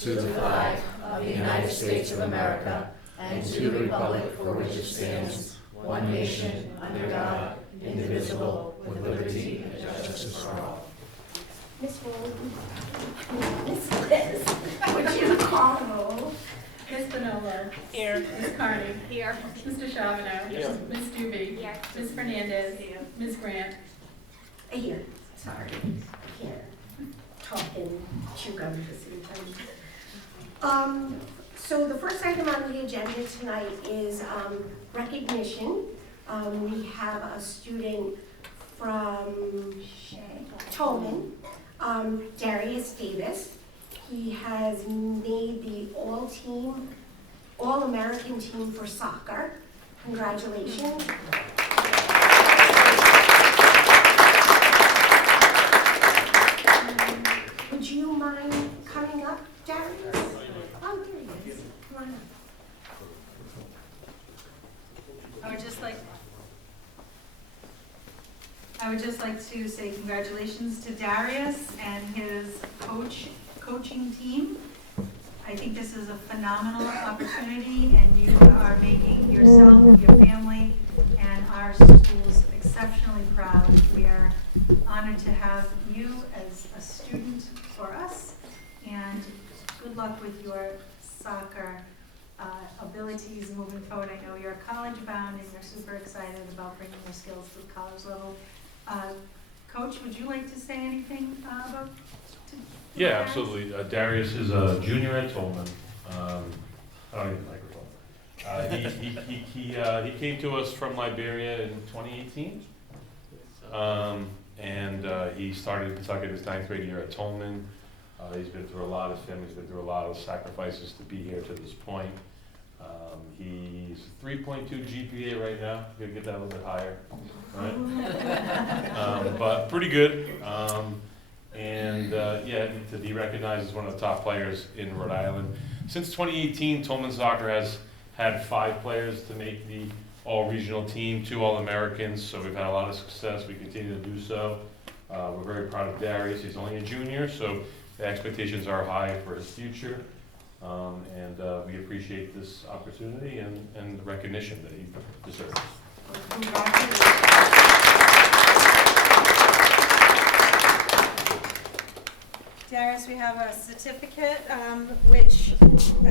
to the flag of the United States of America and to the republic for which it stands, one nation, under God, indivisible, with liberty and justice for all. Miss Wilson, Miss Liz, would you call the roll? Ms. Bonolo. Here. Ms. Carney. Here. Mr. Charbonneau. Here. Ms. Doobie. Here. Ms. Fernandez. Here. Ms. Grant. Here, sorry, can't talk and chew gum at the same time. So the first item on the agenda tonight is recognition. We have a student from Tolman, Darius Davis. He has made the all-American team for soccer. Congratulations. Would you mind coming up, Darius? Oh, there he is. Come on up. I would just like to say congratulations to Darius and his coaching team. I think this is a phenomenal opportunity, and you are making yourself, your family, and our schools exceptionally proud. We are honored to have you as a student for us, and good luck with your soccer abilities moving forward. I know you're college bound and you're super excited about bringing your skills to the college level. Coach, would you like to say anything about? Yeah, absolutely. Darius is a junior at Tolman. I don't need the microphone. He came to us from Liberia in 2018, and he started Pawtucket his 9th grade year at Tolman. He's been through a lot. His family's been through a lot of sacrifices to be here to this point. He's 3.2 GPA right now. Gonna get that a little bit higher, right? But pretty good. Yeah, to be recognized as one of the top players in Rhode Island. Since 2018, Tolman Soccer has had 5 players to make the all-regional team, 2 All-Americans, so we've had a lot of success. We continue to do so. We're very proud of Darius. He's only a junior, so the expectations are high for his future. We appreciate this opportunity and the recognition that he deserves. Darius, we have a certificate, a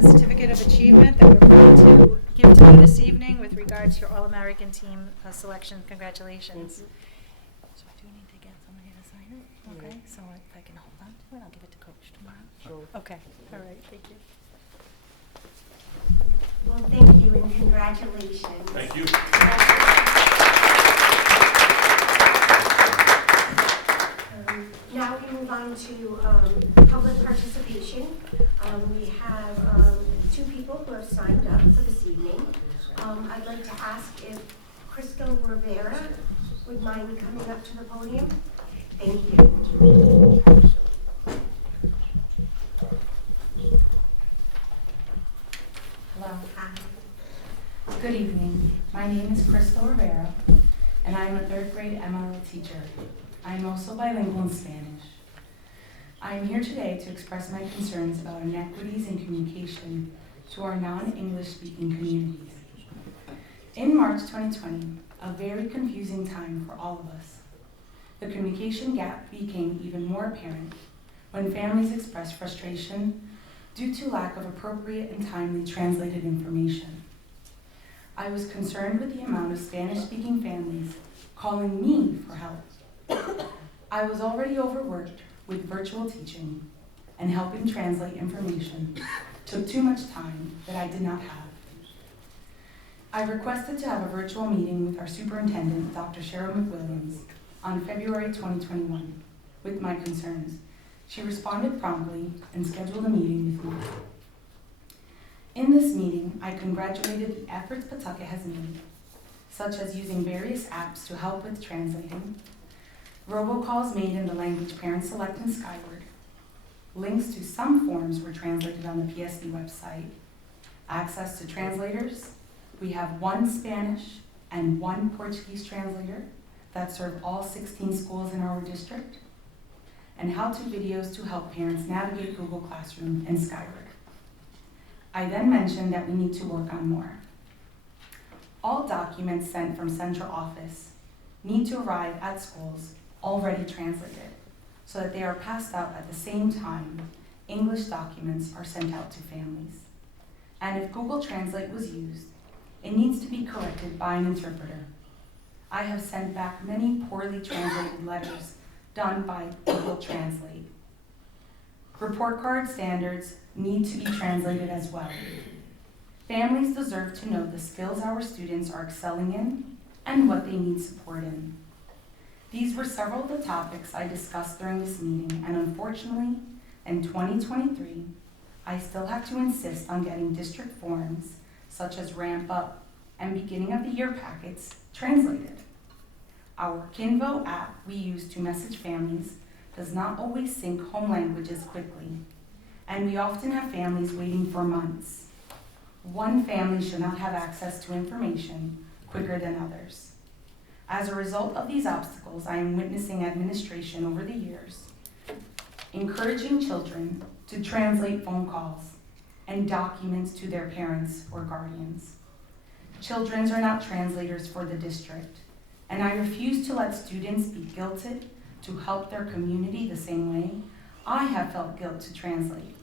certificate of achievement that we're going to give to you this evening with regard to your All-American team selection. Congratulations. So I do need to get somebody to sign it, okay? So if I can hold on to it, I'll give it to Coach tomorrow. Sure. Okay, all right, thank you. Well, thank you and congratulations. Thank you. Now we move on to public participation. We have 2 people who have signed up for this evening. I'd like to ask if Crystal Rivera would mind coming up to the podium. Thank you. Hello. Hi. Good evening. My name is Crystal Rivera, and I am a 3rd grade MLA teacher. I am also bilingual in Spanish. I am here today to express my concerns about inequities in communication to our non-English speaking communities. In March 2020, a very confusing time for all of us, the communication gap became even more apparent when families expressed frustration due to lack of appropriate and timely translated information. I was concerned with the amount of Spanish-speaking families calling me for help. I was already overworked with virtual teaching, and helping translate information took too much time that I did not have. I requested to have a virtual meeting with our superintendent, Dr. Cheryl McWilliams, on February 2021 with my concerns. She responded promptly and scheduled a meeting with me. In this meeting, I congratulated the efforts Pawtucket has made, such as using various apps to help with translating, robocalls made in the language parents select in Skyward, links to some forms were translated on the PSB website, access to translators. We have 1 Spanish and 1 Portuguese translator that serve all 16 schools in our district, and how-to videos to help parents navigate Google Classroom and Skyward. I then mentioned that we need to work on more. All documents sent from central office need to arrive at schools already translated so that they are passed out at the same time English documents are sent out to families. And if Google Translate was used, it needs to be corrected by an interpreter. I have sent back many poorly translated letters done by Google Translate. Report card standards need to be translated as well. Families deserve to know the skills our students are excelling in and what they need support in. These were several of the topics I discussed during this meeting, and unfortunately, in 2023, I still have to insist on getting district forms, such as Ramp Up and Beginning of the Year packets, translated. Our Kinvo app we use to message families does not always sync home languages quickly, and we often have families waiting for months. One family should not have access to information quicker than others. As a result of these obstacles, I am witnessing administration over the years encouraging children to translate phone calls and documents to their parents or guardians. Children are not translators for the district, and I refuse to let students be guilted to help their community the same way I have felt guilt to translate,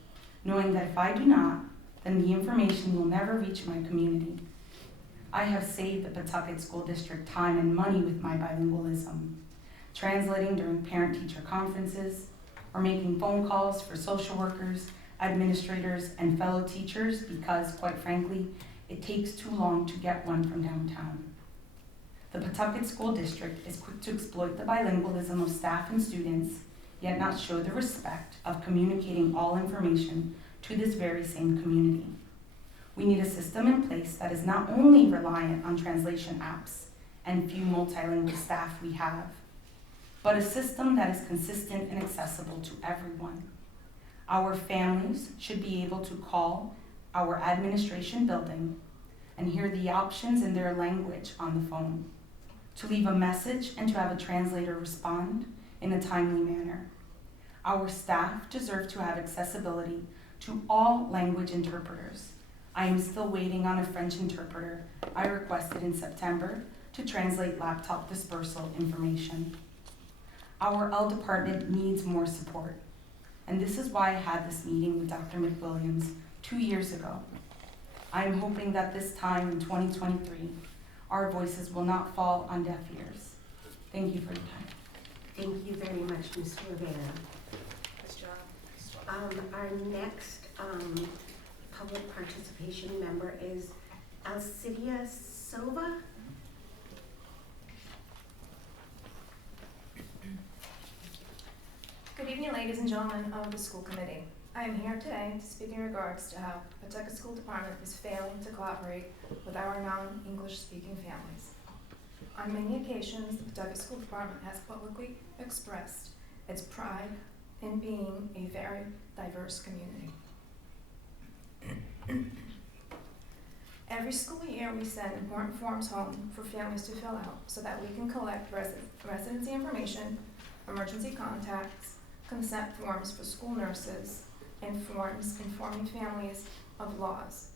knowing that if I do not, then the information will never reach my community. I have saved the Pawtucket School District time and money with my bilingualism, translating during parent-teacher conferences, or making phone calls for social workers, administrators, and fellow teachers because, quite frankly, it takes too long to get one from downtown. The Pawtucket School District is quick to exploit the bilingualism of staff and students, yet not show the respect of communicating all information to this very same community. We need a system in place that is not only reliant on translation apps and few multilingual staff we have, but a system that is consistent and accessible to everyone. Our families should be able to call our administration building and hear the options in their language on the phone, to leave a message and to have a translator respond in a timely manner. Our staff deserve to have accessibility to all language interpreters. I am still waiting on a French interpreter I requested in September to translate laptop dispersal information. Our L department needs more support, and this is why I had this meeting with Dr. McWilliams 2 years ago. I am hoping that this time in 2023, our voices will not fall on deaf ears. Thank you for your time. Thank you very much, Ms. Rivera. Good job. Our next public participation member is Alcidia Sova. Good evening, ladies and gentlemen of the school committee. I am here today to speak in regards to how Pawtucket School Department is failing to collaborate with our non-English speaking families. On many occasions, the Pawtucket School Department has publicly expressed its pride in being a very diverse community. Every school year, we send important forms home for families to fill out so that we can collect residency information, emergency contacts, consent forms for school nurses, and forms informing families of laws.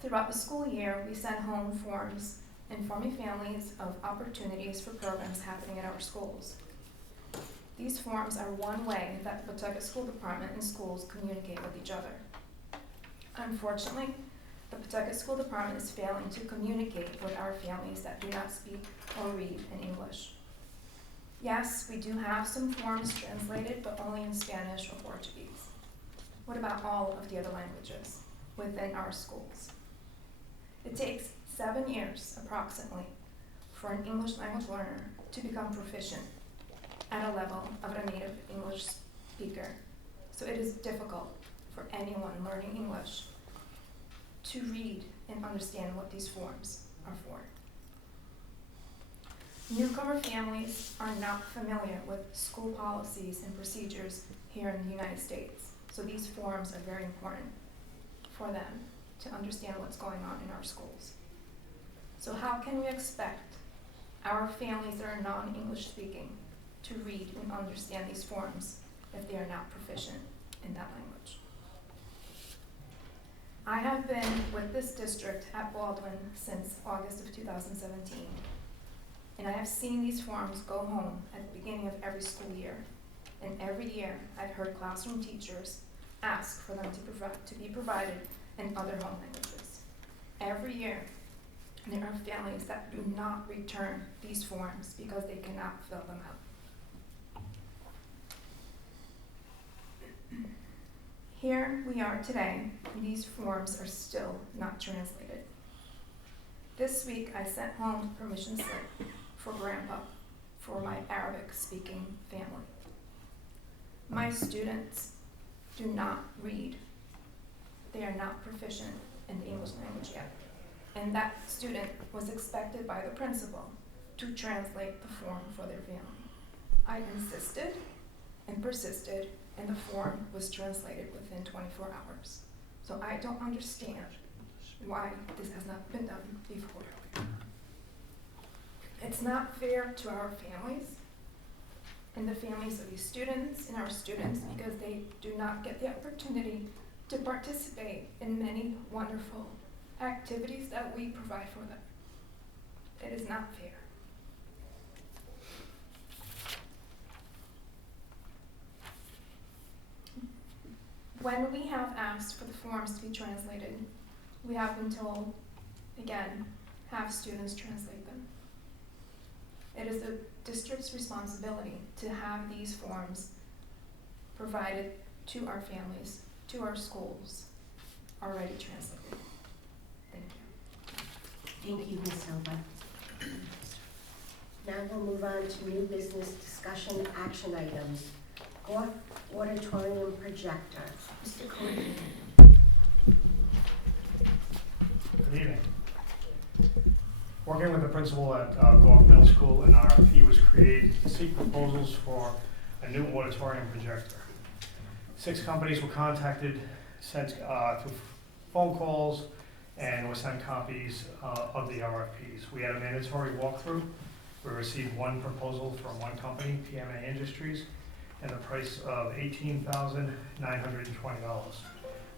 Throughout the school year, we send home forms informing families of opportunities for programs happening at our schools. These forms are one way that the Pawtucket School Department and schools communicate with each other. Unfortunately, the Pawtucket School Department is failing to communicate with our families that do not speak or read in English. Yes, we do have some forms translated, but only in Spanish or Portuguese. What about all of the other languages within our schools? It takes 7 years, approximately, for an English language learner to become proficient at a level of a native English speaker. So it is difficult for anyone learning English to read and understand what these forms are for. Newcomer families are not familiar with school policies and procedures here in the United States, so these forms are very important for them to understand what's going on in our schools. So how can we expect our families that are non-English speaking to read and understand these forms if they are not proficient in that language. I have been with this district at Baldwin since August of 2017, and I have seen these forms go home at the beginning of every school year. And every year, I've heard classroom teachers ask for them to be provided in other home languages. Every year, there are families that do not return these forms because they cannot fill them out. Here we are today, and these forms are still not translated. This week, I sent home a permission slip for Grandpa for my Arabic-speaking family. My students do not read. They are not proficient in the English language yet. And that student was expected by the principal to translate the form for their family. I insisted and persisted, and the form was translated within 24 hours. So I don't understand why this has not been done before. It's not fair to our families and the families of these students and our students because they do not get the opportunity to participate in many wonderful activities that we provide for them. It is not fair. When we have asked for the forms to be translated, we have been told, again, have students translate them. It is the district's responsibility to have these forms provided to our families, to our schools, already translated. Thank you. Thank you, Ms. Silva. Now we'll move on to new business discussion action items. Goff Auditorium Projector. Mr. Cody. Good evening. Working with the principal at Goff Middle School, an RFP was created to seek proposals for a new auditorium projector. 6 companies were contacted, sent through phone calls, and were sent copies of the RFPs. We had a mandatory walkthrough. We received one proposal from one company, PMA Industries, and the price of $18,920.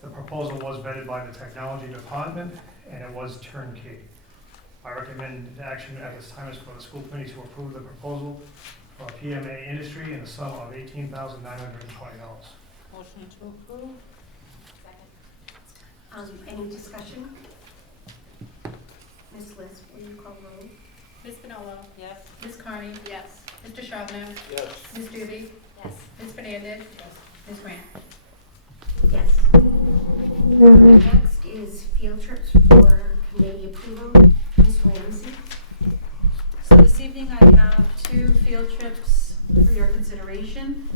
The proposal was vetted by the technology department, and it was turnkey. I recommend action at this time is for the school committee to approve the proposal for PMA Industry in the sum of $18,920. Motion to approve. Any discussion? Ms. Liz, will you call roll? Ms. Pinolo. Yes. Ms. Carney. Yes. Mr. Charbonneau. Yes. Ms. Doobie. Yes. Ms. Fernandez. Yes. Ms. Grant. Yes. Next is field trips for committee approval. Ms. Ramsey. So this evening I have 2 field trips for your consideration.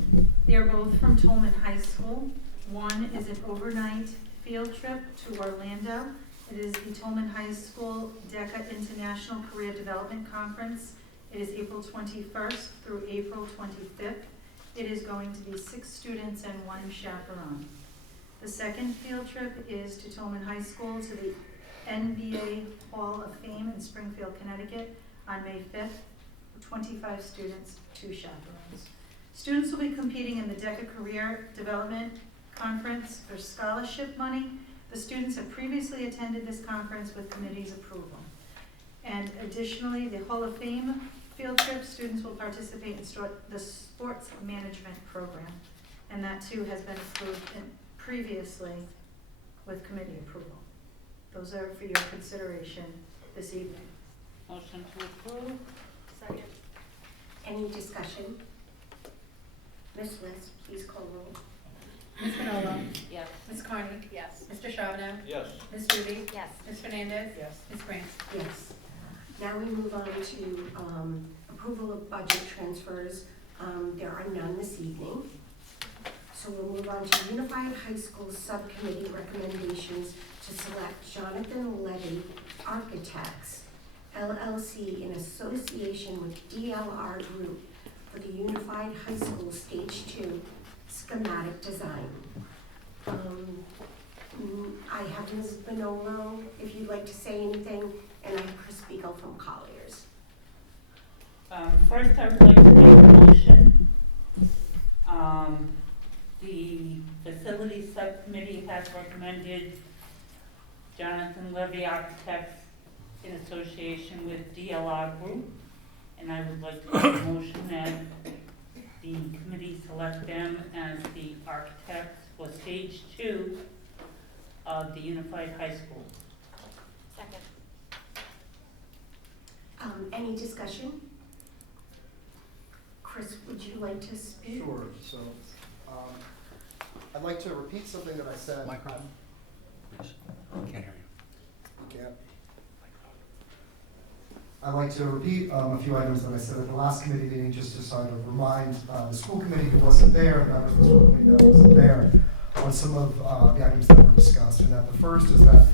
They are both from Tolman High School. One is an overnight field trip to Orlando. It is the Tolman High School DECA International Career Development Conference. It is April 21st through April 25th. It is going to be 6 students and 1 chaperone. The second field trip is to Tolman High School to the NBA Hall of Fame in Springfield, Connecticut on May 5th. 25 students, 2 chaperones. Students will be competing in the DECA Career Development Conference for scholarship money. The students have previously attended this conference with committee's approval. And additionally, the Hall of Fame field trip, students will participate in the sports management program. And that too has been approved previously with committee approval. Those are for your consideration this evening. Motion to approve. Second. Any discussion? Ms. Liz, please call roll. Ms. Pinolo. Yes. Ms. Carney. Yes. Mr. Charbonneau. Yes. Ms. Doobie. Yes. Ms. Fernandez. Yes. Ms. Grant. Yes. Now we move on to approval of budget transfers. There are none this evening. So we'll move on to Unified High School Subcommittee recommendations to select Jonathan Levy Architects, LLC, in association with DLR Group for the Unified High School Stage 2 schematic design. I have Ms. Bonolo, if you'd like to say anything, and I have Chris Beagle from Colliers. First, I would like to make a motion. The facility subcommittee has recommended Jonathan Levy Architects in association with DLR Group. And I would like to make a motion that the committee select them as the architects for stage 2 of the Unified High School. Second. Any discussion? Chris, would you like to speak? Sure, so, I'd like to repeat something that I said. Microphone, please. Can't hear you. You can't. I'd like to repeat a few items that I said at the last committee meeting, just to sort of remind the school committee who wasn't there, members of the school committee that wasn't there, on some of the items that were discussed. And that the first is that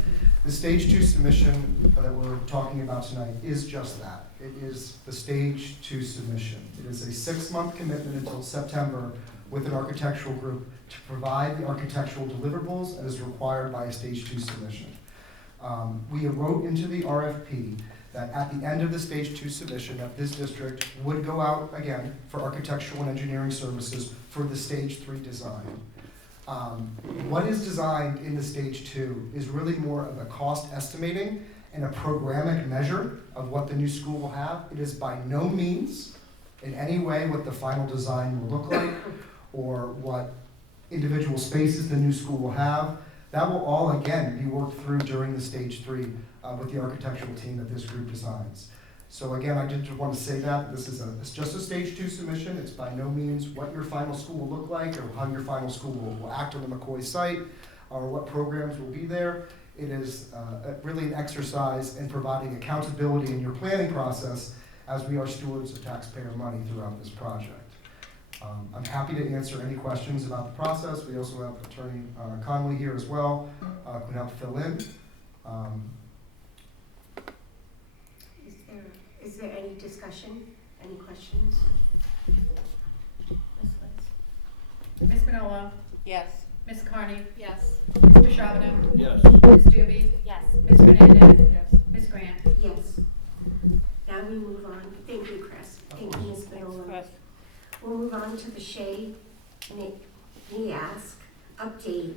the stage 2 submission that we're talking about tonight is just that. It is the stage 2 submission. It is a 6-month commitment until September with an architectural group to provide the architectural deliverables as required by a stage 2 submission. We wrote into the RFP that at the end of the stage 2 submission, that this district would go out again for architectural and engineering services for the stage 3 design. What is designed in the stage 2 is really more of a cost estimating and a programmatic measure of what the new school will have. It is by no means in any way what the final design will look like or what individual spaces the new school will have. That will all, again, be worked through during the stage 3 with the architectural team that this group designs. So again, I did just want to say that this is it's just a stage 2 submission. It's by no means what your final school will look like or how your final school will act on the McCoy site or what programs will be there. It is really an exercise in providing accountability in your planning process as we are stewards of taxpayer money throughout this project. I'm happy to answer any questions about the process. We also have Attorney Connolly here as well, who can help fill in. Is there any discussion, any questions? Ms. Manola? Yes. Ms. Carney? Yes. Mr. Charbonneau? Yes. Ms. Doobie? Yes. Ms. Hernandez? Yes. Ms. Grant? Yes. Now we move on. Thank you, Chris. Thank you, Ms. Manola. We'll move on to the Shea NEASC update.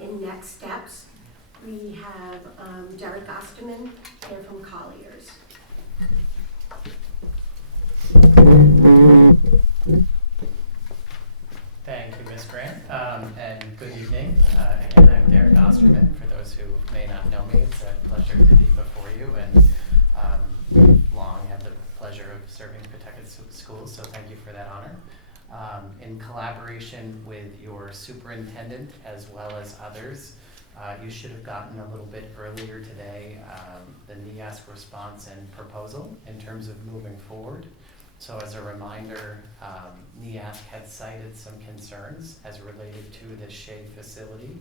In next steps, we have Derek Osterman here from Colliers. Thank you, Ms. Grant, and good evening. Again, I'm Derek Osterman. For those who may not know me, it's a pleasure to be before you, and we've long had the pleasure of serving Pawtucket schools, so thank you for that honor. In collaboration with your superintendent as well as others, you should have gotten a little bit earlier today the NEASC response and proposal in terms of moving forward. So as a reminder, NEASC had cited some concerns as related to the Shea facility.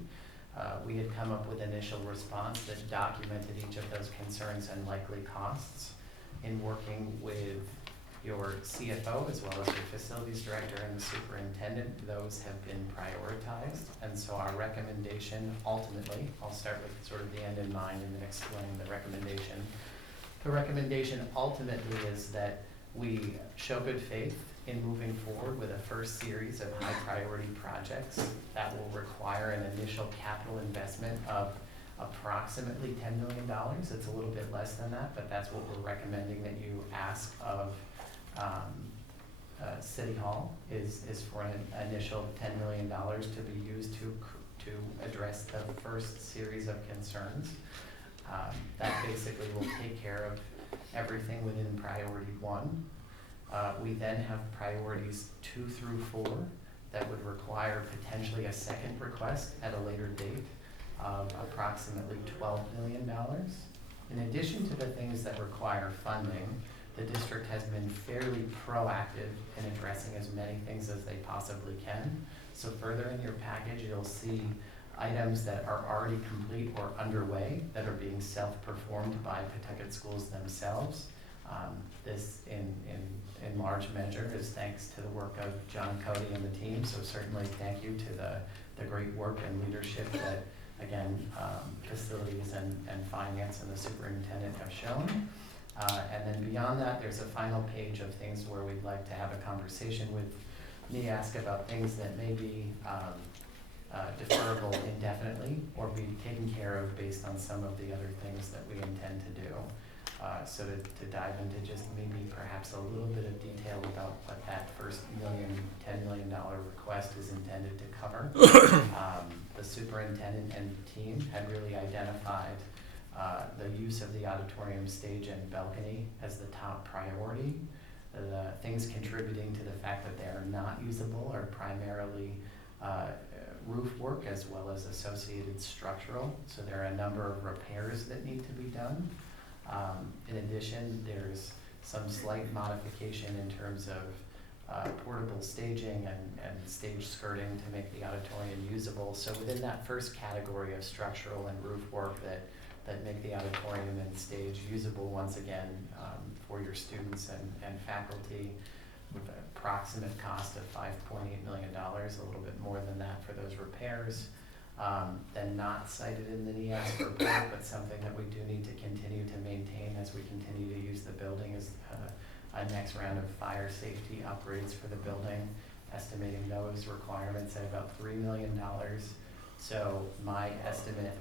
We had come up with initial response that documented each of those concerns and likely costs. In working with your CFO as well as your facilities director and the superintendent, those have been prioritized. And so our recommendation ultimately, I'll start with sort of the end in mind and then explain the recommendation. The recommendation ultimately is that we show good faith in moving forward with a first series of high priority projects that will require an initial capital investment of approximately $10 million. It's a little bit less than that, but that's what we're recommending that you ask of City Hall is for an initial $10 million to be used to address the first series of concerns. That basically will take care of everything within priority 1. We then have priorities 2 through 4 that would require potentially a second request at a later date of approximately $12 million. In addition to the things that require funding, the district has been fairly proactive in addressing as many things as they possibly can. So further in your package, you'll see items that are already complete or underway that are being self-performed by Pawtucket schools themselves. This in large measure is thanks to the work of John Cody and the team. So certainly thank you to the great work and leadership that, again, facilities and finance and the superintendent have shown. And then beyond that, there's a final page of things where we'd like to have a conversation with NEASC about things that may be deferrable indefinitely or be taken care of based on some of the other things that we intend to do. So to dive into just maybe perhaps a little bit of detail about what that first $10 million request is intended to cover. The superintendent and team had really identified the use of the auditorium stage and balcony as the top priority. The things contributing to the fact that they are not usable are primarily roof work as well as associated structural. So there are a number of repairs that need to be done. In addition, there's some slight modification in terms of portable staging and stage skirting to make the auditorium usable. So within that first category of structural and roof work that make the auditorium and stage usable once again for your students and faculty, with an approximate cost of $5.8 million, a little bit more than that for those repairs. Then not cited in the NEASC report, but something that we do need to continue to maintain as we continue to use the building is a next round of fire safety upgrades for the building, estimating those requirements at about $3 million. So my estimate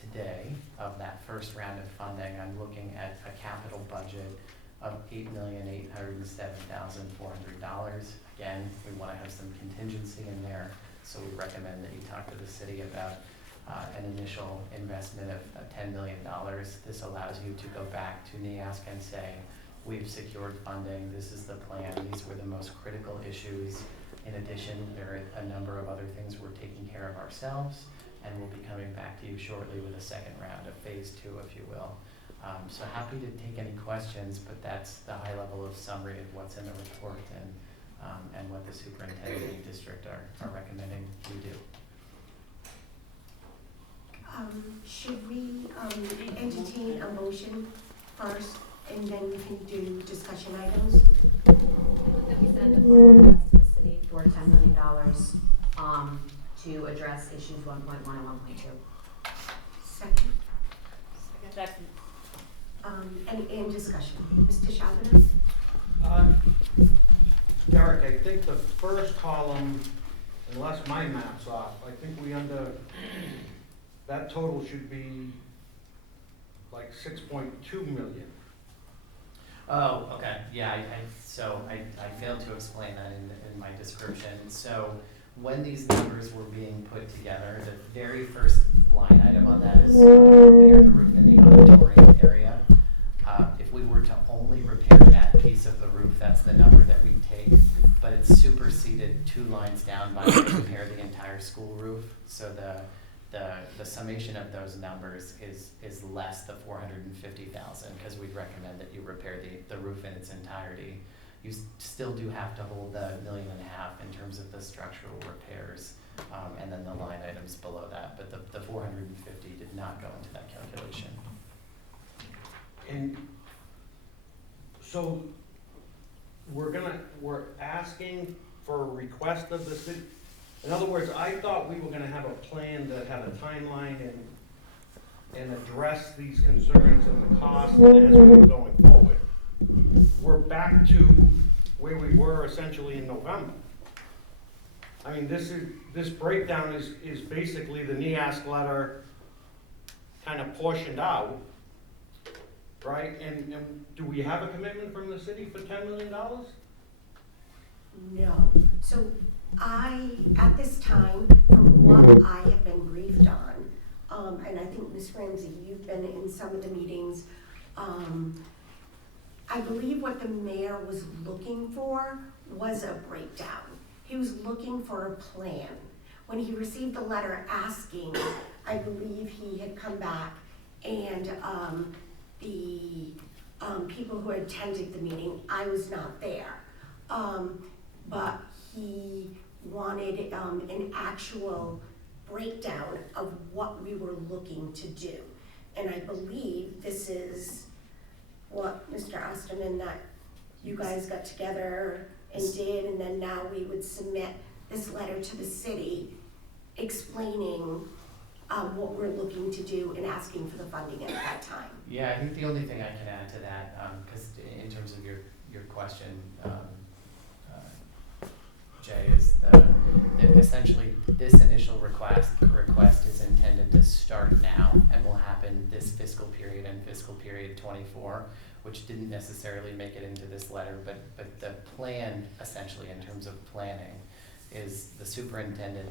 today of that first round of funding, I'm looking at a capital budget of $8,807,400. Again, we want to have some contingency in there, so we recommend that you talk to the city about an initial investment of $10 million. This allows you to go back to NEASC and say, we've secured funding, this is the plan, these were the most critical issues. In addition, there are a number of other things we're taking care of ourselves, and we'll be coming back to you shortly with a second round of phase 2, if you will. So happy to take any questions, but that's the high level of summary of what's in the report and what the superintendent and district are recommending we do. Should we entertain a motion first and then we can do discussion items? That we send a formal request to the city for $10 million to address issues 1.1 and 1.2. Second. Second. Any discussion? Mr. Charbonneau? Derek, I think the first column, unless my map's off, I think that total should be like 6.2 million. Oh, okay. Yeah, I failed to explain that in my description. So when these numbers were being put together, the very first line item on that is repair the roof in the auditorium area. If we were to only repair that piece of the roof, that's the number that we take, but it's superseded 2 lines down by repair the entire school roof. So the summation of those numbers is less the $450,000, because we'd recommend that you repair the roof in its entirety. You still do have to hold the $1.5 million in terms of the structural repairs, and then the line items below that. But the $450,000 did not go into that calculation. And so we're asking for a request of the city. In other words, I thought we were gonna have a plan that had a timeline and address these concerns and the costs as we were going forward. We're back to where we were essentially in November. I mean, this breakdown is basically the NEASC letter kind of portioned out, right? And do we have a commitment from the city for $10 million? No. So at this time, from what I have been briefed on, and I think Ms. Ramsey, you've been in some of the meetings, I believe what the mayor was looking for was a breakdown. He was looking for a plan. When he received the letter asking, I believe he had come back and the people who attended the meeting, I was not there, but he wanted an actual breakdown of what we were looking to do. And I believe this is what, Mr. Osterman, that you guys got together and did, and then now we would submit this letter to the city explaining what we're looking to do and asking for the funding at that time. Yeah, I think the only thing I can add to that, because in terms of your question, Jay, is that essentially this initial request is intended to start now and will happen this fiscal period and fiscal period 24, which didn't necessarily make it into this letter, but the plan essentially in terms of planning is the superintendent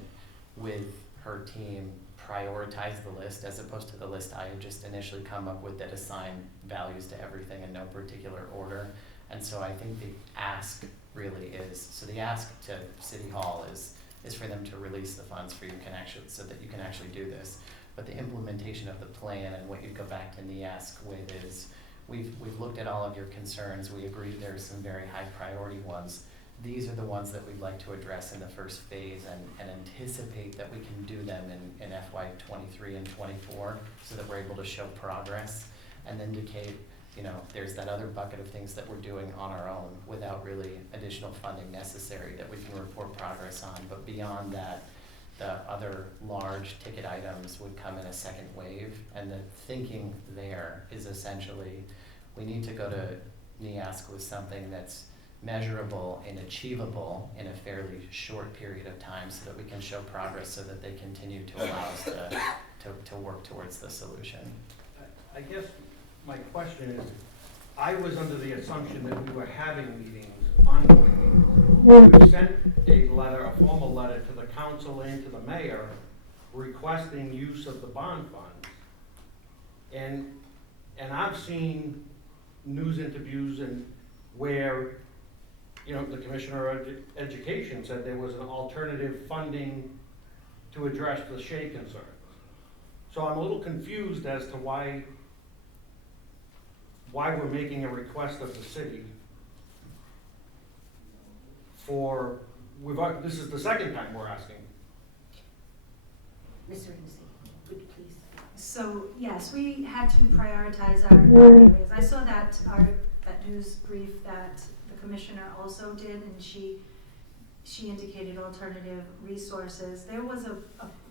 with her team prioritize the list as opposed to the list I had just initially come up with that assign values to everything in no particular order. And so I think the ask really is, so the ask to City Hall is for them to release the funds for you can actually, so that you can actually do this. But the implementation of the plan and what you go back to NEASC with is, we've looked at all of your concerns. We agree there are some very high priority ones. These are the ones that we'd like to address in the first phase and anticipate that we can do them in FY 23 and 24 so that we're able to show progress and indicate, you know, there's that other bucket of things that we're doing on our own without really additional funding necessary that we can report progress on. But beyond that, the other large ticket items would come in a second wave. And the thinking there is essentially, we need to go to NEASC with something that's measurable and achievable in a fairly short period of time so that we can show progress so that they continue to allow us to work towards the solution. I guess my question is, I was under the assumption that we were having meetings, ongoing meetings. We sent a letter, a formal letter to the council and to the mayor requesting use of the bond funds. And I've seen news interviews and where, you know, the Commissioner of Education said there was an alternative funding to address the Shea concerns. So I'm a little confused as to why we're making a request of the city for, this is the second time we're asking. Mr. Hennessy, would you please? So, yes, we had to prioritize our areas. I saw that news brief that the commissioner also did, and she indicated alternative resources. There was a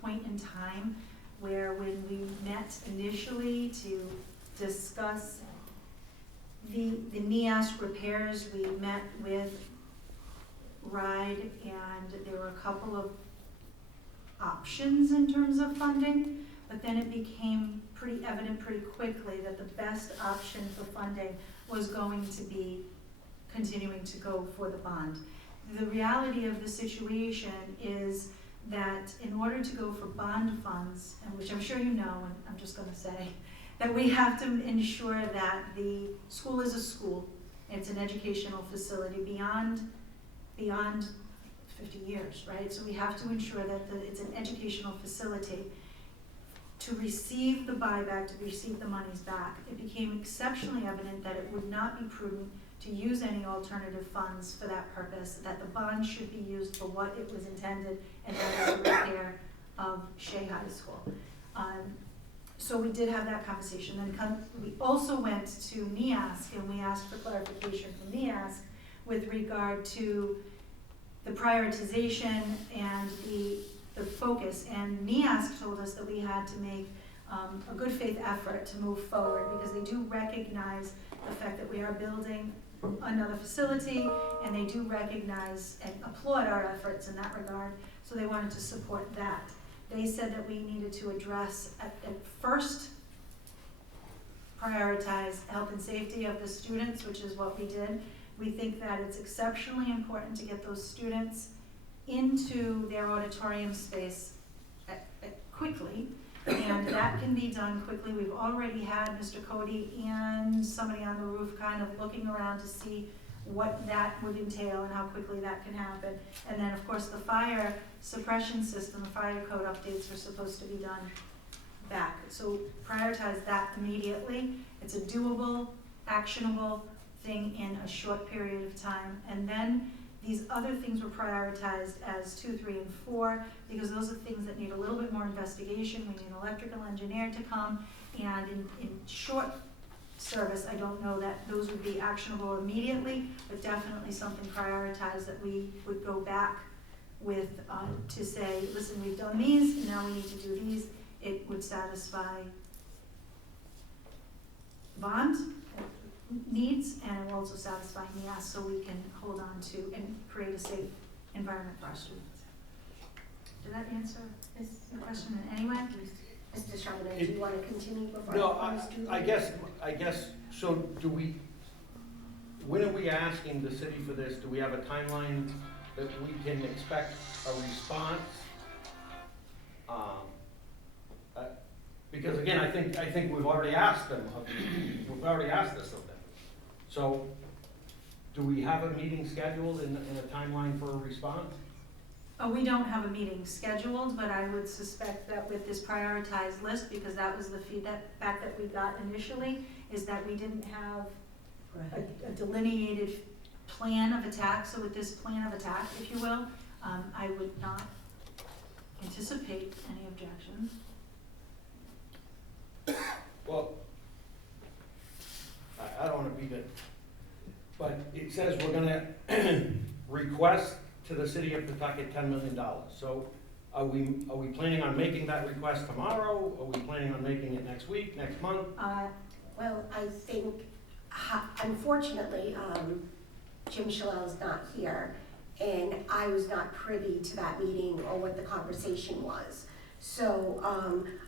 point in time where when we met initially to discuss the NEASC repairs, we met with RIDE, and there were a couple of options in terms of funding, but then it became pretty evident pretty quickly that the best option for funding was going to be continuing to go for the bond. The reality of the situation is that in order to go for bond funds, and which I'm sure you know, and I'm just going to say, that we have to ensure that the school is a school. It's an educational facility beyond 50 years, right? So we have to ensure that it's an educational facility. To receive the buyback, to receive the monies back, it became exceptionally evident that it would not be prudent to use any alternative funds for that purpose, that the bond should be used for what it was intended, and that is the repair of Shea High School. So we did have that conversation. Then we also went to NEASC, and we asked for clarification from NEASC with regard to the prioritization and the focus. And NEASC told us that we had to make a good faith effort to move forward, because they do recognize the fact that we are building another facility, and they do recognize and applaud our efforts in that regard. So they wanted to support that. They said that we needed to address, at first, prioritize health and safety of the students, which is what we did. We think that it's exceptionally important to get those students into their auditorium space quickly, and that can be done quickly. We've already had Mr. Cody and somebody on the roof kind of looking around to see what that would entail and how quickly that can happen. And then, of course, the fire suppression system, the fire code updates are supposed to be done back. So prioritize that immediately. It's a doable, actionable thing in a short period of time. And then these other things were prioritized as 2, 3, and 4, because those are things that need a little bit more investigation. We need an electrical engineer to come, and in short service, I don't know that those would be actionable immediately, but definitely something prioritized that we would go back with to say, listen, we've done these, and now we need to do these, it would satisfy bond needs, and it will also satisfy NEAS, so we can hold on to and create a safe environment for our students. Did that answer the question in any way? Mr. Charbonnet, do you want to continue before? No, I close to I guess, so do we, when are we asking the city for this? Do we have a timeline that we can expect a response? Because again, I think we've already asked them, we've already asked this of them. So, do we have a meeting scheduled in a timeline for a response? We don't have a meeting scheduled, but I would suspect that with this prioritized list, because that was the feedback that we got initially, is that we didn't have a delineated plan of attack. So with this plan of attack, if you will, I would not anticipate any objections. Well, I don't wanna beat it, but it says we're gonna request to the city of Pawtucket $10 million. So are we planning on making that request tomorrow? Are we planning on making it next week, next month? Well, I think, unfortunately, Jim Shalell is not here, and I was not privy to that meeting or what the conversation was. So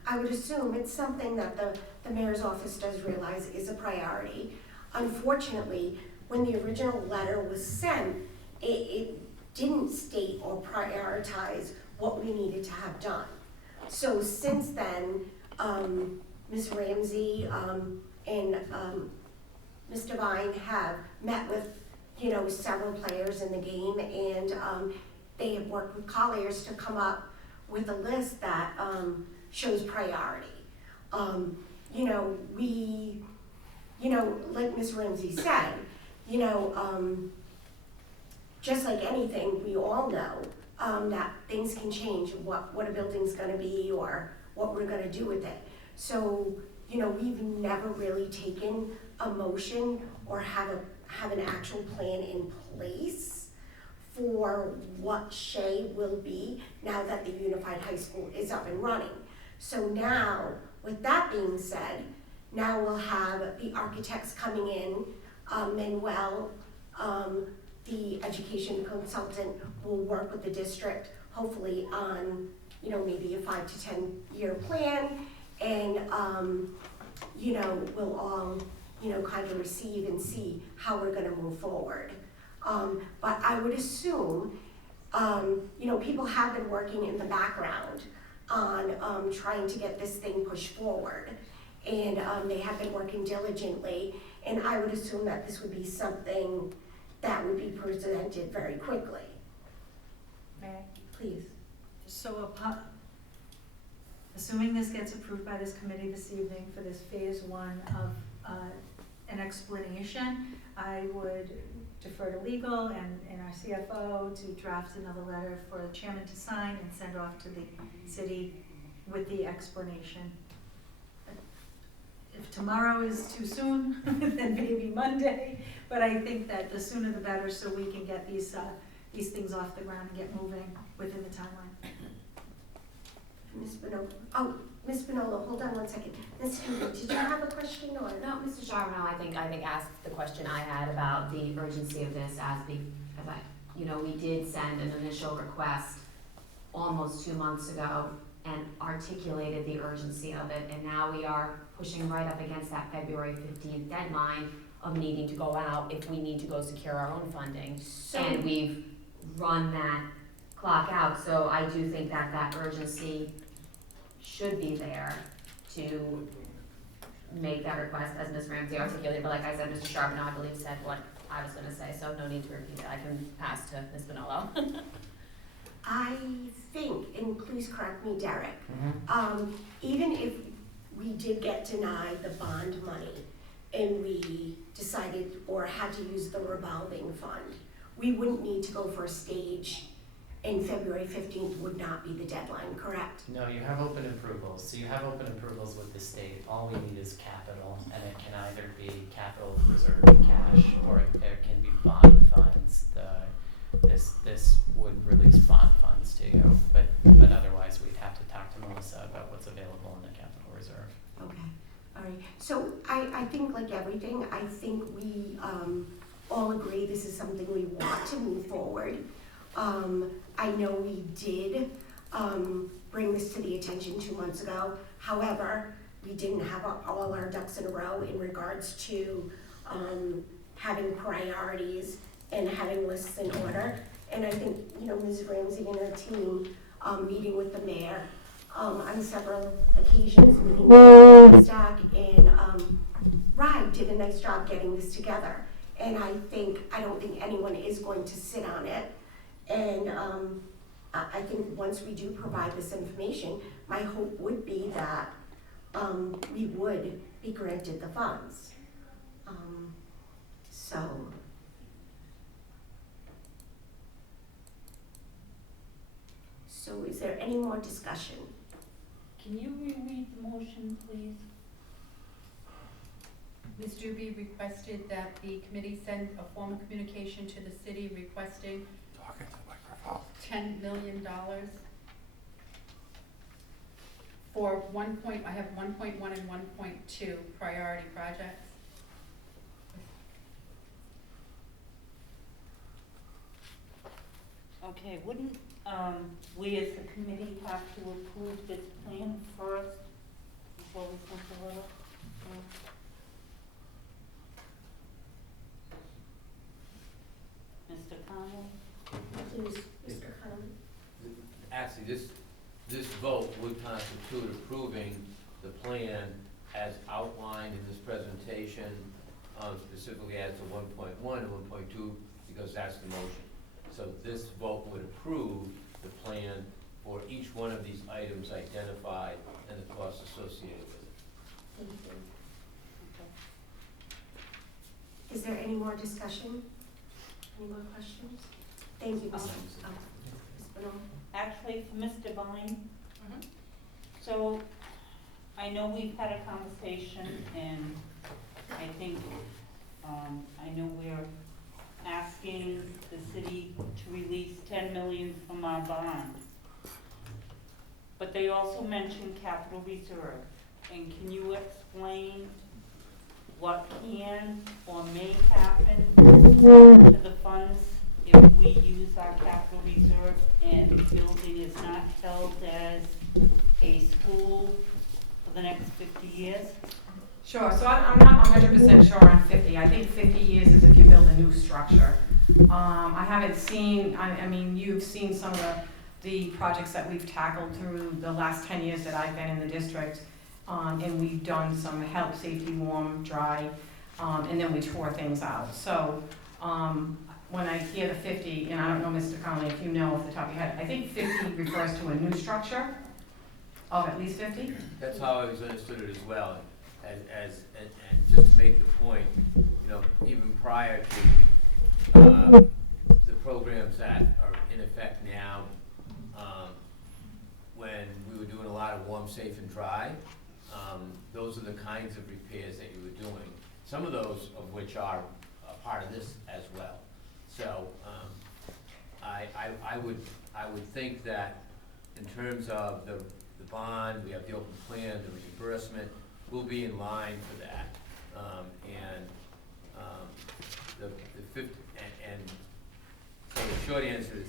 I would assume it's something that the mayor's office does realize is a priority. Unfortunately, when the original letter was sent, it didn't state or prioritize what we needed to have done. So since then, Ms. Ramsey and Mr. Vine have met with, several players in the game, and they have worked with Colliers to come up with a list that shows priority. Like Ms. Ramsey said, just like anything, we all know that things can change, what a building's gonna be or what we're gonna do with it. So, we've never really taken a motion or have an actual plan in place for what Shea will be now that the Unified High School is up and running. So now, with that being said, now we'll have the architects coming in, Manuel, the education consultant will work with the district, hopefully on, maybe a 5 to 10 year plan, and, we'll all, kind of receive and see how we're gonna move forward. But I would assume, people have been working in the background on trying to get this thing pushed forward. And they have been working diligently, and I would assume that this would be something that would be presented very quickly. May I? Please. So assuming this gets approved by this committee this evening for this phase 1 of an explanation, I would defer to legal and our CFO to draft another letter for the chairman to sign and send off to the city with the explanation. If tomorrow is too soon, then maybe Monday, but I think that the sooner the better, so we can get these things off the ground and get moving within the timeline. Ms. Spinola, hold on one second. Ms. Stewart, did you have a question or? No, Mr. Charbonneau, I think asked the question I had about the urgency of this we did send an initial request almost 2 months ago and articulated the urgency of it, and now we are pushing right up against that February 15th deadline of needing to go out if we need to go secure our own funding. And we've run that clock out, so I do think that urgency should be there to make that request, as Ms. Ramsey articulated, but like I said, Mr. Charbonneau, I believe, said what I was gonna say, so no need to repeat it. I can pass to Ms. Bonello. I think, and please correct me, Derek, even if we did get denied the bond money and we decided or had to use the revolving fund, we wouldn't need to go for a stage, and February 15th would not be the deadline, correct? No, you have open approvals. So you have open approvals with the state. All we need is capital, and it can either be capital reserve cash or it can be bond funds. This would release bond funds to you, but otherwise we'd have to talk to Melissa about what's available reserve. Okay, all right. So I think like everything, I think we all agree this is something we want to move forward. I know we did bring this to the attention 2 months ago. However, we didn't have all our ducks in a row in regards to having priorities and having lists in order. And I think, you know, Ms. Ramsey and her team meeting with the mayor on several occasions, meeting with Stack and Rye did a nice job getting this together. And I don't think anyone is going to sit on it. And I think once we do provide this information, my hope would be that we would be granted the funds. So is there any more discussion? Can you reread the motion, please? Ms. Doobie requested that the committee send a formal communication to the city requesting $10 million for I have 1.1 and 1.2 priority projects. Okay, wouldn't we as a committee have to approve this plan first before we send the letter? Mr. Conley? Please, Mr. Conley. Actually, this vote would constitute approving the plan as outlined in this presentation, specifically as to 1.1 and 1.2, because that's the motion. So this vote would approve the plan for each one of these items identified and the costs associated with it. Thank you. Is there any more discussion? Any more questions? Thank you, Ms. Spinell. Actually, for Mr. Vine, so I know we've had a conversation, and I think, I know we're asking the city to release 10 million from our bond. But they also mentioned capital reserve, and can you explain what can or may happen to the funds if we use our capital reserve and the building is not held as a school for the next 50 years? Sure, so I'm not 100% sure on 50. I think 50 years is if you build a new structure. I haven't seen, I mean, you've seen some of the projects that we've tackled through the last 10 years that I've been in the district. And we've done some health, safety, warm, dry, and then we tore things out. So when I hear the 50, and I don't know, Mr. Conley, if you know off the top of your head, I think 50 refers to a new structure of at least 50? That's how I was understood it as well. And just to make the point, you know, even prior to the programs that are in effect now, when we were doing a lot of warm, safe, and dry, those are the kinds of repairs that you were doing. Some of those of which are a part of this as well. So I would think that in terms of the bond, we have the open plan, the reimbursement, we'll be in line for that. So the short answer is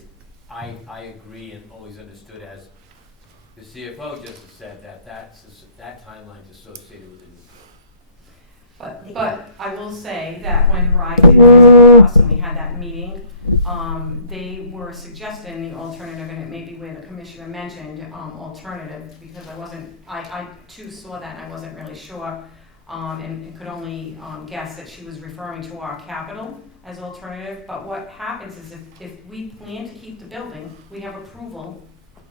I agree and always understood, as the CFO just said, that timeline's associated with the new bill. But I will say that when Rye did visit us and we had that meeting, they were suggesting the alternative, and it may be where the commissioner mentioned alternative, because I too saw that and I wasn't really sure, and could only guess that she was referring to our capital as alternative. But what happens is if we plan to keep the building, we have approval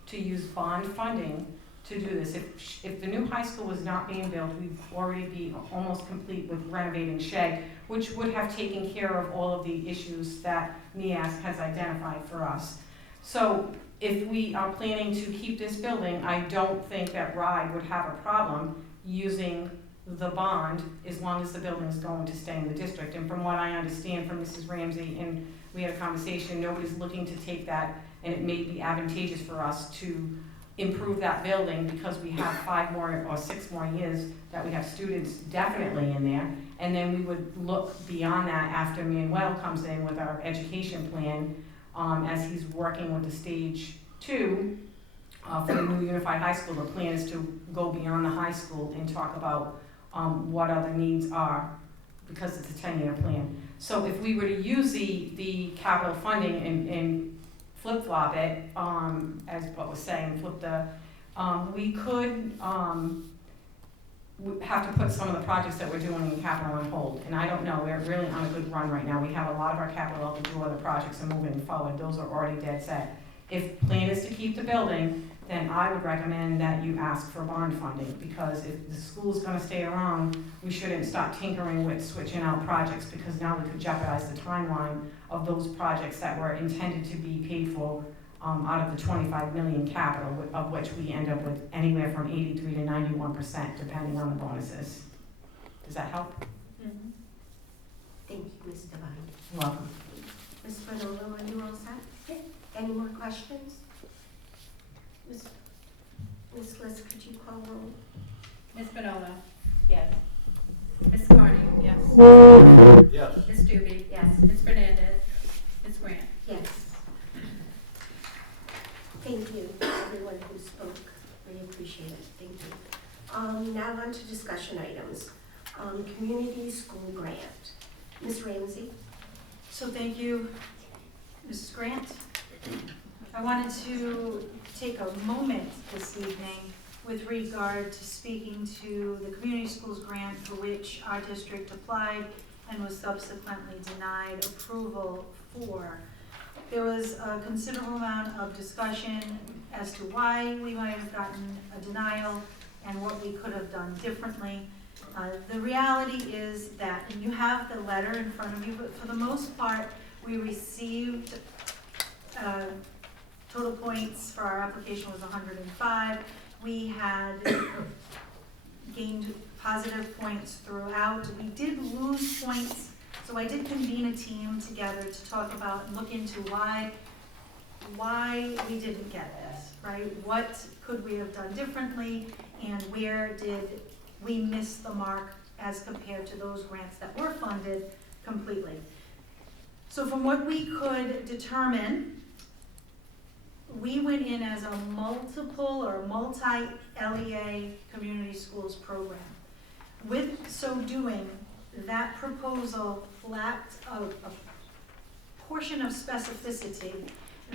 to use bond funding to do this. If the new high school was not being built, we'd already be almost complete with renovating Shea, which would have taken care of all of the issues that NEAS has identified for us. So if we are planning to keep this building, I don't think that RIDE would have a problem using the bond as long as the building is going to stay in the district. And from what I understand from Mrs. Ramsey, and we had a conversation, nobody's looking to take that, and it may be advantageous for us to improve that building because we have 5 more or 6 more years that we have students definitely in there. And then we would look beyond that after Manuel comes in with our education plan, as he's working with the stage 2 for the new unified high school. The plan is to go beyond the high school and talk about what other needs are, because it's a 10-year plan. So if we were to use the capital funding and flip-flop it, as what was saying, we could have to put some of the projects that we're doing in capital on hold. And I don't know, we're really on a good run right now. We have a lot of our capital out the door, the projects are moving forward, those are already dead set. If plan is to keep the building, then I would recommend that you ask for bond funding, because if the school's gonna stay around, we shouldn't start tinkering with switching out projects, because now we could jeopardize the timeline of those projects that were intended to be paid for out of the 25 million capital, of which we end up with anywhere from 83 to 91%, depending on the bonuses. Does that help? Mm-hmm. Thank you, Ms. Devine. You're welcome. Ms. Fernolo, are you all set? Any more questions? Ms. Bliss, could you call roll? Ms. Finola? Yes. Ms. Carney? Yes. Yes. Ms. Doobie? Yes. Ms. Fernandez? Ms. Grant? Yes. Thank you, everyone who spoke. Really appreciate it. Thank you. Now on to discussion items. Community school grant. Ms. Ramsey? So thank you, Mrs. Grant. I wanted to take a moment this evening with regard to speaking to the community schools grant for which our district applied and was subsequently denied approval for. There was a considerable amount of discussion as to why we might have gotten a denial and what we could have done differently. The reality is that, and you have the letter in front of you, but for the most part, we received total points for our application was 105. We had gained positive points throughout. We did lose points, so I did convene a team together to talk about and look into why we didn't get this, right? What could we have done differently, and where did we miss the mark as compared to those grants that were funded completely? So from what we could determine, we went in as a multiple or multi-LEA community schools program. With so doing, that proposal lacked a portion of specificity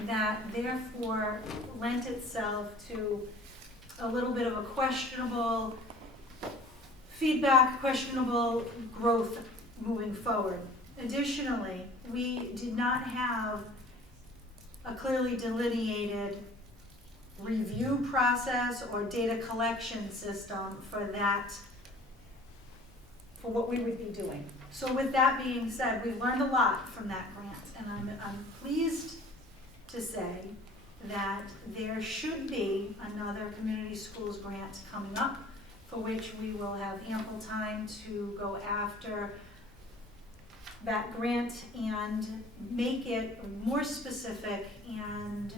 that therefore lent itself to a little bit of a questionable feedback, questionable growth moving forward. Additionally, we did not have a clearly delineated review process or data collection system for that, for what we would be doing. So with that being said, we've learned a lot from that grant, and I'm pleased to say that there should be another community schools grant coming up, for which we will have ample time to go after that grant and make it more specific and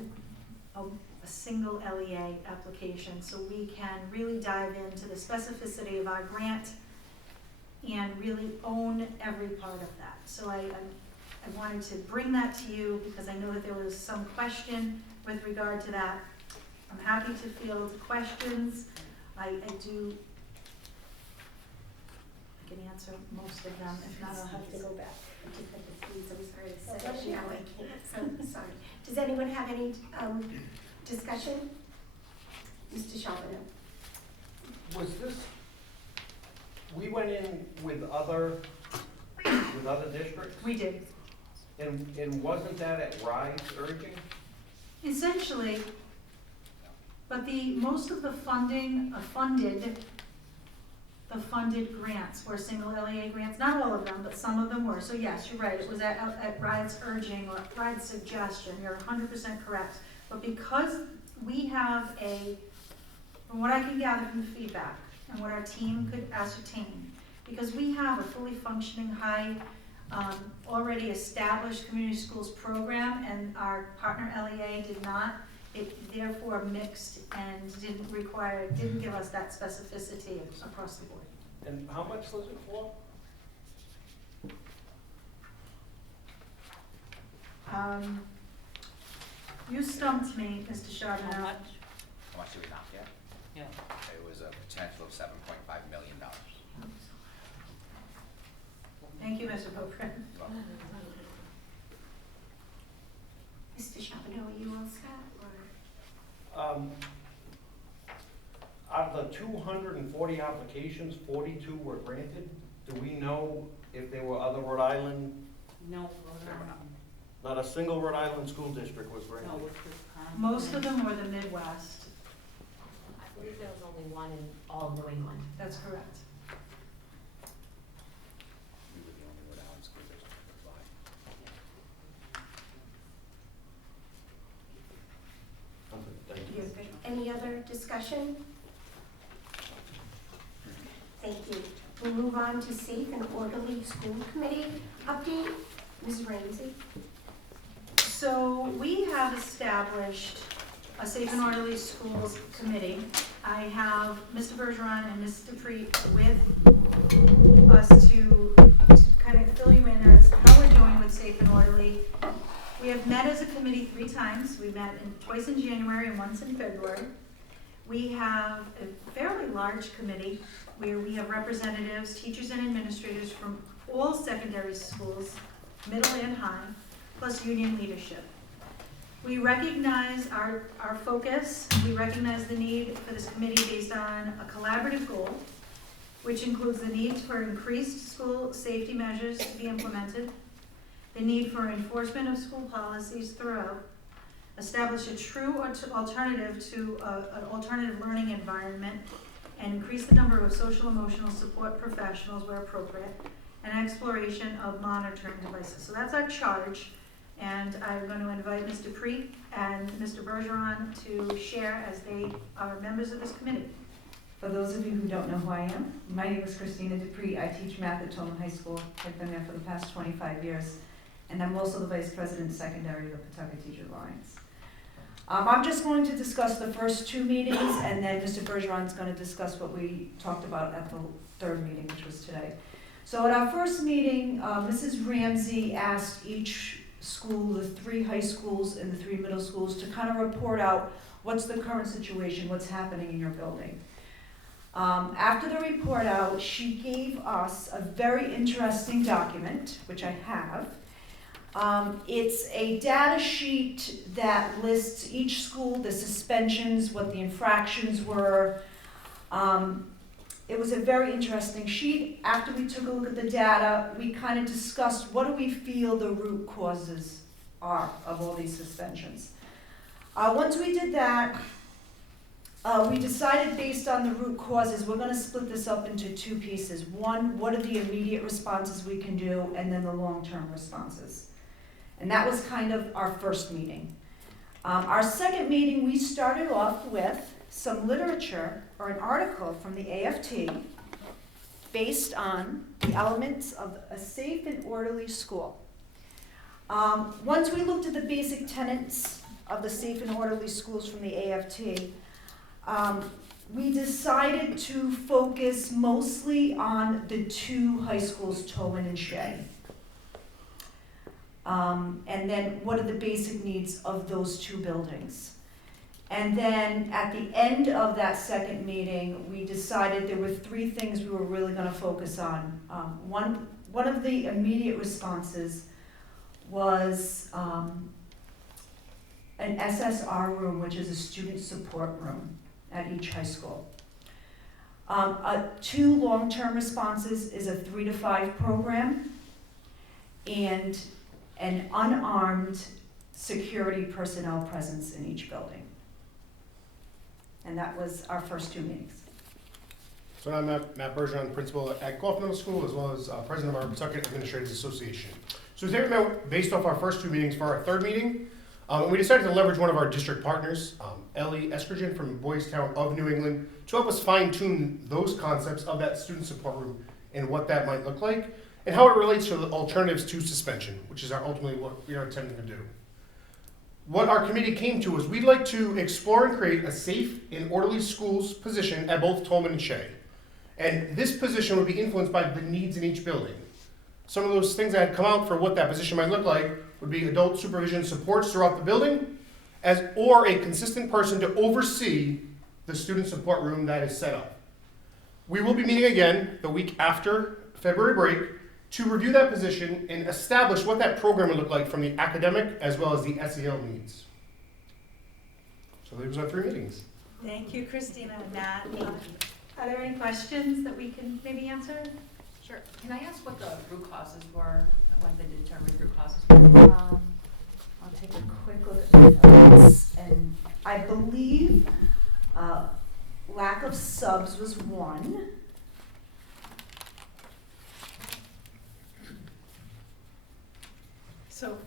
a single LEA application, so we can really dive into the specificity of our grant and really own every part of that. So I wanted to bring that to you because I know that there was some question with regard to that. I'm happy to field questions. I can answer most of them. If not, I'll have to go back. I just had to sneeze, I'm sorry to say it, now I can't, so I'm sorry. Does anyone have any discussion? Mr. Charbonneau? Was this, we went in with other districts? We did. And wasn't that at RISE urging? Essentially, but most of the funding, the funded grants were single LEA grants, not all of them, but some of them were. So yes, you're right, it was at RIDE's urging or RIDE's suggestion, you're 100% correct. But because we have from what I can gather from the feedback and what our team could ascertain, because we have a fully functioning high, already established community schools program, and our partner LEA did not, it therefore mixed and didn't give us that specificity across the board. And how much was it for? You stumped me, Mr. Charbonneau. How much? How much did we not get? Yeah. It was a potential of $7.5 million. Thank you, Mr. Beaupre. Mr. Charbonneau, are you all set, or? Out of the 240 applications, 42 were granted. Do we know if there were other Rhode Island, No, not a single Rhode Island school district was granted? no, it's Wisconsin. Most of them were the Midwest. I believe there was only one in all of New England. That's correct. We were the only Rhode Island school district to apply. Thank you. Any other discussion? Thank you. We'll move on to Safe and Orderly School Committee update. Ms. Ramsey? So we have established a Safe and Orderly Schools Committee. I have Mr. Bergeron and Ms. Dupree with us to kind of fill you in as how we're doing with Safe and Orderly. We have met as a committee 3 times. We met twice in January and once in February. We have a fairly large committee where we have representatives, teachers and administrators from all secondary schools, middle and high, plus union leadership. We recognize our focus. We recognize the need for this committee based on a collaborative goal, which includes the need for increased school safety measures to be implemented, the need for enforcement of school policies throughout, establish a true alternative to an alternative learning environment, and increase the number of social emotional support professionals where appropriate, and exploration of monitoring devices. So that's our charge, and I'm going to invite Ms. Dupree and Mr. Bergeron to share as they are members of this committee. For those of you who don't know who I am, my name is Christina Dupree. I teach math at Tolman High School. I've been there for the past 25 years, and I'm also the Vice President Secondary of the Pawtucket Teacher Alliance. I'm just going to discuss the first 2 meetings, and then Mr. Bergeron's going to discuss what we talked about at the 3rd meeting, which was today. So at our first meeting, Mrs. Ramsey asked each school, the 3 high schools and the 3 middle schools, to kind of report out what's the current situation, what's happening in your building. After the report out, she gave us a very interesting document, which I have. It's a data sheet that lists each school, the suspensions, what the infractions were. It was a very interesting sheet. After we took a look at the data, we kind of discussed what do we feel the root causes are of all these suspensions. Once we did that, we decided based on the root causes, we're going to split this up into 2 pieces. One, what are the immediate responses we can do, and then the long-term responses. And that was kind of our first meeting. Our second meeting, we started off with some literature or an article from the AFT based on the elements of a safe and orderly school. Once we looked at the basic tenets of the safe and orderly schools from the AFT, we decided to focus mostly on the 2 high schools, Tolman and Shea. And then what are the basic needs of those 2 buildings? And then at the end of that second meeting, we decided there were 3 things we were really going to focus on. One of the immediate responses was an SSR room, which is a student support room at each high school. 2 long-term responses is a 3 to 5 program and an unarmed security personnel presence in each building. And that was our first 2 meetings. So I'm Matt Bergeron, principal at Gulf Middle School, as well as president of our Pawtucket Administrators Association. So today we met based off our first 2 meetings for our 3rd meeting. We decided to leverage one of our district partners, Ellie Estrogen from Boys Town of New England, to help us fine-tune those concepts of that student support room and what that might look like, and how it relates to the alternatives to suspension, which is ultimately what we are attempting to do. what our committee came to is we'd like to explore and create a safe and orderly schools position at both Tolman and Shea. And this position would be influenced by the needs in each building. Some of those things that had come out for what that position might look like would be adult supervision supports throughout the building, or a consistent person to oversee the student support room that is set up. We will be meeting again the week after February break to review that position and establish what that program would look like from the academic as well as the SEL needs. So those are 3 meetings. Thank you, Christina and Matt. Are there any questions that we can maybe answer? Sure. Can I ask what the root causes were, what the determined root causes were? I'll take a quick look at the notes, and I believe lack of subs was one. So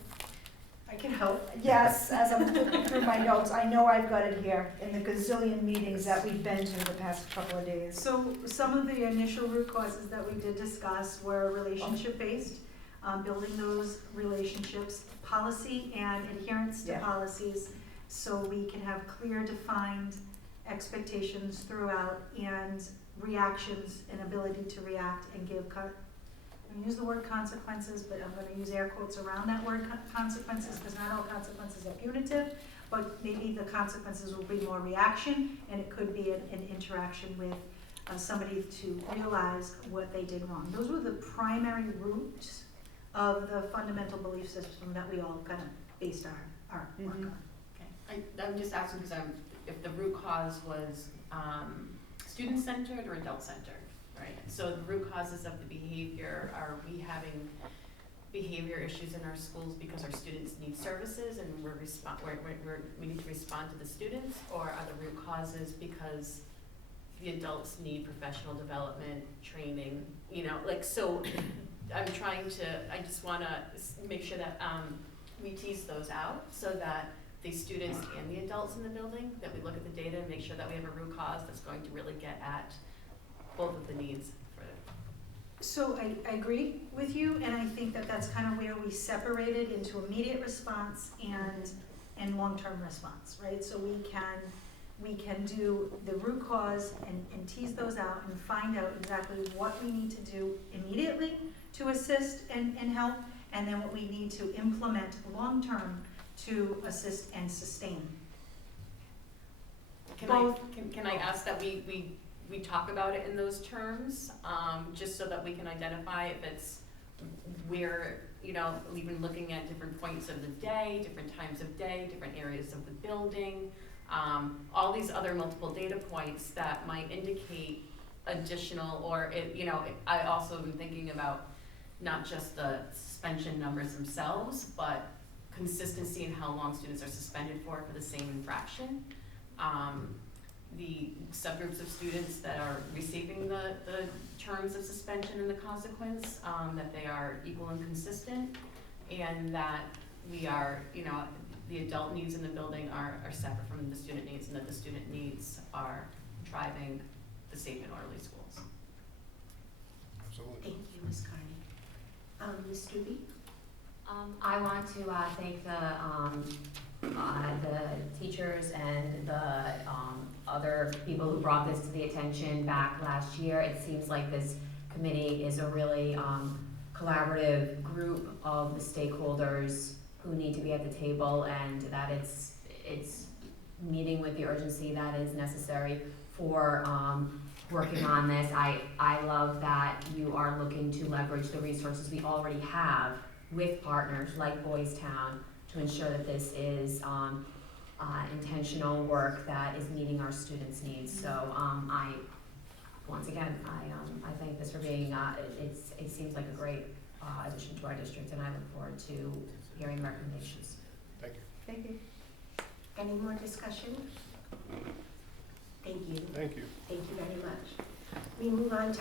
I can help. Yes, as I'm looking through my notes, I know I've got it here in the gazillion meetings that we've been to the past couple of days. So some of the initial root causes that we did discuss were relationship-based, building those relationships, policy and adherence to policies, so we can have clear, defined expectations throughout and reactions and ability to react and give I'm gonna use the word consequences, but I'm gonna use air quotes around that word consequences, because not all consequences are punitive, but maybe the consequences will be more reaction, and it could be an interaction with somebody to realize what they did wrong. Those were the primary roots of the fundamental belief system that we all kind of based our work on. Okay. I'm just asking because if the root cause was student-centered or adult-centered, right? So the root causes of the behavior, are we having behavior issues in our schools because our students need services and we need to respond to the students, or are the root causes because the adults need professional development, training, so I just wanna make sure that we tease those out so that the students and the adults in the building, that we look at the data and make sure that we have a root cause that's going to really get at both of the needs for it. So I agree with you, and I think that that's kind of where we separated into immediate response and long-term response, right? So we can do the root cause and tease those out and find out exactly what we need to do immediately to assist and help, and then what we need to implement long-term to assist and sustain. Can I ask that we talk about it in those terms, just so that we can identify if it's where, even looking at different points of the day, different times of day, different areas of the building, all these other multiple data points that might indicate additional, or I also am thinking about not just the suspension numbers themselves, but consistency in how long students are suspended for the same infraction. The subgroups of students that are receiving the terms of suspension and the consequence, that they are equal and consistent, and that we are, the adult needs in the building are separate from the student needs, and that the student needs are driving the safe and orderly schools. Absolutely. Thank you, Ms. Carney. Ms. Stubbe? I want to thank the teachers and the other people who brought this to the attention back last year. It seems like this committee is a really collaborative group of the stakeholders who need to be at the table, and that it's meeting with the urgency that is necessary for working on this. I love that you are looking to leverage the resources we already have with partners like Boys Town to ensure that this is intentional work that is meeting our students' needs. So I thank this for being, it seems like a great addition to our district, and I look forward to hearing recommendations. Thank you. Thank you. Any more discussion? Thank you. Thank you. Thank you very much. We move on to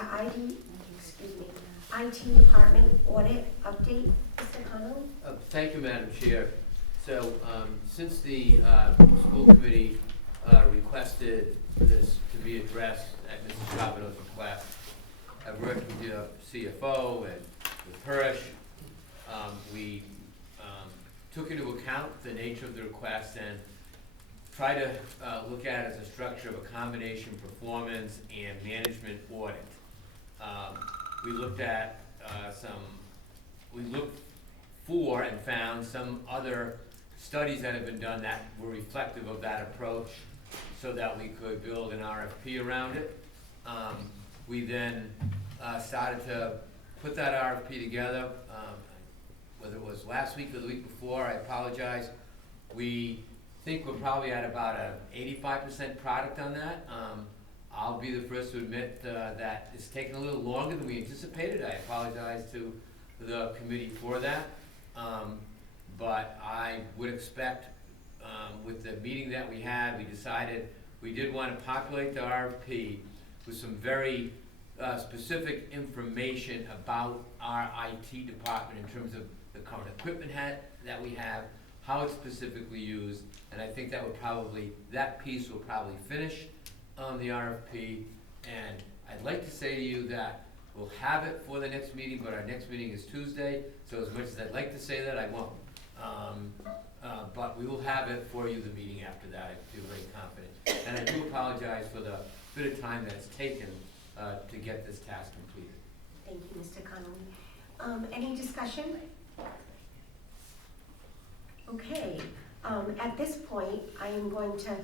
IT Department Audit Update. Mr. Connolly? Thank you, Madam Chair. So, since the school committee requested this to be addressed at Mrs. Chabonneau's request, I've worked with the CFO and with Hirsch. We took into account the nature of the request and try to look at it as a structure of a combination performance and management audit. We looked at we looked for and found some other studies that have been done that were reflective of that approach so that we could build an RFP around it. We then started to put that RFP together, whether it was last week or the week before, I apologize. We think we're probably at about a 85% product on that. I'll be the first to admit that it's taken a little longer than we anticipated. I apologize to the committee for that. But I would expect, with the meeting that we had, we decided we did want to populate the RFP with some very specific information about our IT department in terms of the current equipment that we have, how it's specifically used, and I think that piece will probably finish the RFP. And I'd like to say to you that we'll have it for the next meeting, but our next meeting is Tuesday, so as much as I'd like to say that, I won't. But we will have it for you the meeting after that, I feel very confident. And I do apologize for the bit of time that it's taken to get this task completed. Thank you, Mr. Connolly. Any discussion? Okay, at this point, I am going to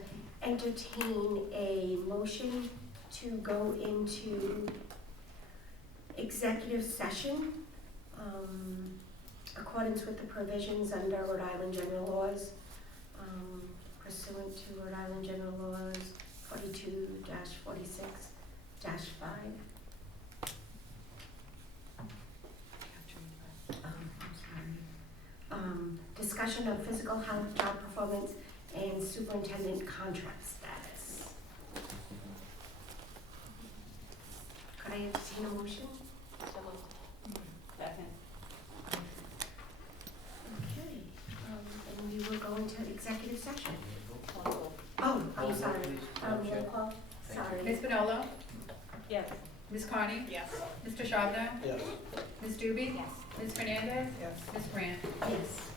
entertain a motion to go into executive session, accordance with the provisions under Rhode Island General Laws, pursuant to Rhode Island General Laws 42-46-5. Discussion of physical health, job performance, and superintendent contract status. Could I entertain a motion? Second. Okay, and we will go into executive session. Oh, I'm sorry. Roll call. Sorry. Ms. Bonolo? Yes. Ms. Carney? Yes. Mr. Shabda? Yes. Ms. Doobie? Yes. Ms. Fernandez? Yes. Ms. Grant? Yes.